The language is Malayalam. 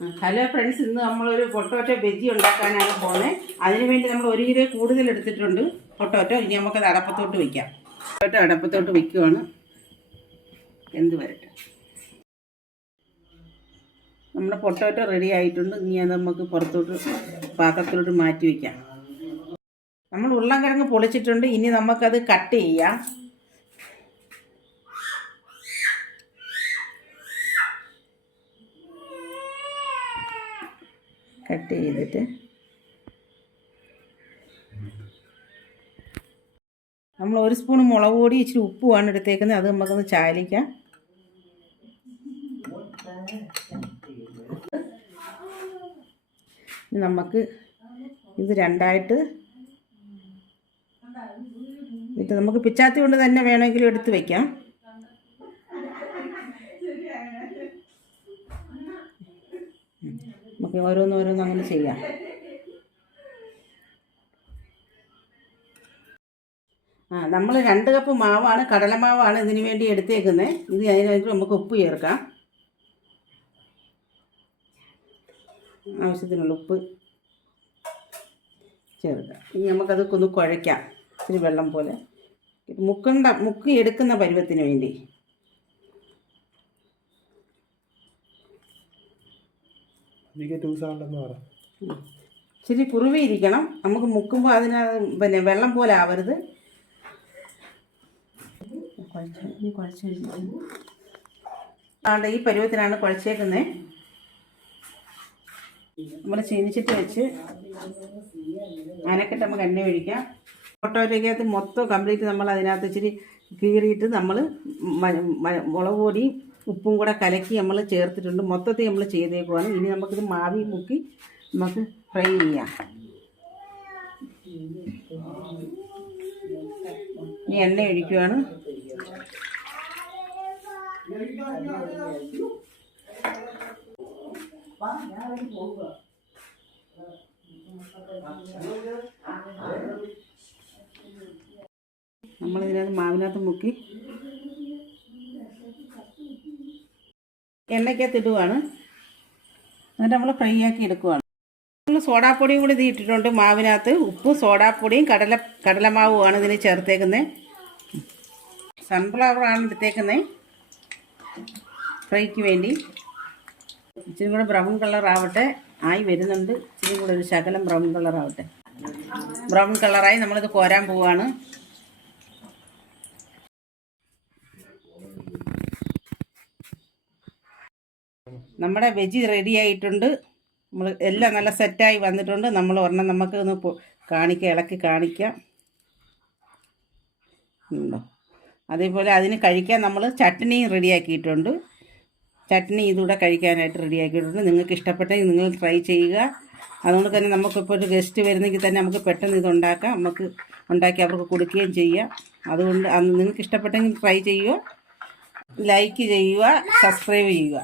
ഹലോ ഫ്രണ്ട്സ്, ഇന്ന് നമ്മളൊരു പൊട്ടോറ്റോ ബജി ഉണ്ടാക്കാനാണ് പോകുന്നത്. അതിനുവേണ്ടി നമ്മൾ 1 കിലോ കൂടുതൽ എടുത്തിട്ടുണ്ട് പൊട്ടോറ്റോ. ഇനി നമുക്കത് അടപ്പത്തോട്ട് വയ്ക്കാം. പൊട്ടോറ്റോ അടപ്പത്തോട്ട് വയ്ക്കുവാണ്. എന്ത് വരട്ടെ. നമ്മുടെ പൊട്ടോറ്റോ റെഡി ആയിട്ടുണ്ട്. ഇനി അത് നമുക്ക് പുറത്തോട്ട് പാത്രത്തിലോട്ട് മാറ്റി വയ്ക്കാം. നമ്മൾ ഉരുളൻകിഴങ്ങ് പൊളിച്ചിട്ടുണ്ട്. ഇനി നമുക്കത് കട്ട് ചെയ്യാം. കട്ട് ചെയ്തിട്ട് നമ്മൾ 1 സ്പൂൺ മുളക് പൊടി, ഇച്ചിരി ഉപ്പുമാണ് എടുത്തേക്കുന്നത്. അത് നമുക്കൊന്ന് ചാലിക്കാം. നമുക്ക് ഇത് രണ്ടായിട്ട് ഇത് നമുക്ക് പിച്ചാത്തി കൊണ്ട് തന്നെ വേണമെങ്കിലും എടുത്ത് വയ്ക്കാം. നമുക്ക് ഓരോന്നോരോന്ന് അങ്ങനെ ചെയ്യാം. നമ്മൾ 2 കപ്പ് മാവാണ്, കടലമാവാണ് ഇതിന് വേണ്ടി എടുത്തേക്കുന്നത്. ഇത് അതിനായിട്ട് നമുക്ക് ഉപ്പ് ചേർക്കാം. ആവശ്യത്തിനുള്ള ഉപ്പ് ചേർക്കാം. ഇനി നമുക്കത് ഒന്ന് കുഴയ്ക്കാം. ഇച്ചിരി വെള്ളം പോലെ മുക്കി എടുക്കുന്ന പരുവത്തിന് വേണ്ടി. ഇച്ചിരി കുറുവിയിരിക്കണം. നമുക്ക് മുക്കുമ്പോൾ അതിന് വെള്ളം പോലെ ആവരുത്. ഈ പരുവത്തിനാണ് കുഴച്ചേക്കുന്നത്. നമ്മൾ ചീനിച്ചിട്ട് വെച്ച് അനക്കിട്ട് നമുക്ക് എണ്ണ ഒഴിക്കാം. പൊട്ടോറ്റോയ്ക്കകത്ത് മൊത്തം കംപ്ലീറ്റ് നമ്മൾ അതിനകത്ത് ഇച്ചിരി കീറിയിട്ട് നമ്മൾ മുളക് പൊടി ഉപ്പും കൂടെ കലക്കി നമ്മൾ ചേർത്തിട്ടുണ്ട്. മൊത്തത്തിൽ നമ്മൾ ചെയ്തേക്കുവാണ്. ഇനി നമുക്കിത് മാവി മുക്കി നമുക്ക് ഫ്രൈ ചെയ്യാം. ഇനി എണ്ണ ഒഴിക്കുവാണ്. നമ്മളിതിനകത്ത് മാവിനകത്ത് മുക്കി എണ്ണയ്ക്കകത്ത് ഇടുവാണ്. എന്നിട്ട് നമ്മൾ ഫ്രൈ ആക്കി എടുക്കുവാണ്. നമ്മൾ സോഡാപ്പൊടിയും കൂടി ഇത് ഇട്ടിട്ടുണ്ട് മാവിനകത്ത്. ഉപ്പും സോഡാപ്പൊടിയും കടലമാവുമാണ് ഇതിന് ചേർത്തേക്കുന്നത്. സൺഫ്ലവറാണ് എടുത്തേക്കുന്നത് ഫ്രൈക്ക് വേണ്ടി. ഇച്ചിരി കൂടെ ബ്രൗൺ കളർ ആവട്ടെ. ആയി വരുന്നുണ്ട്. ഇച്ചിരി കൂടെ ഒരു ശകലം ബ്രൗൺ കളർ ആവട്ടെ. ബ്രൗൺ കളറായി നമ്മളിത് കോരാൻ പോവാണ്. നമ്മുടെ വെജി റെഡി ആയിട്ടുണ്ട്. നമ്മൾ എല്ലാം നല്ല സെറ്റായി വന്നിട്ടുണ്ട്. നമ്മൾ ഒരെണ്ണം നമുക്ക് ഒന്ന് ഇളക്കി കാണിക്കാം. ഉണ്ടോ? അതേപോലെ അതിന് കഴിക്കാൻ നമ്മൾ ചട്നിയും റെഡിയാക്കിയിട്ടുണ്ട്. ചട്നി ഇതുകൂടെ കഴിക്കാനായിട്ട് റെഡിയാക്കിയിട്ടുണ്ട്. നിങ്ങൾക്ക് ഇഷ്ടപ്പെട്ടെങ്കിൽ നിങ്ങൾ ട്രൈ ചെയ്യുക. അതുകൊണ്ട് തന്നെ നമുക്കിപ്പോൾ ഒരു ഗസ്റ്റ് വരുന്നെങ്കിൽ തന്നെ നമുക്ക് പെട്ടെന്ന് ഇത് ഉണ്ടാക്കാം. നമുക്ക് ഉണ്ടാക്കി അവർക്ക് കൊടുക്കുകയും ചെയ്യാം. അതുകൊണ്ട് നിങ്ങൾക്ക് ഇഷ്ടപ്പെട്ടെങ്കിൽ ട്രൈ ചെയ്യുക, ലൈക്ക് ചെയ്യുക, സബ്സ്ക്രൈബ് ചെയ്യുക.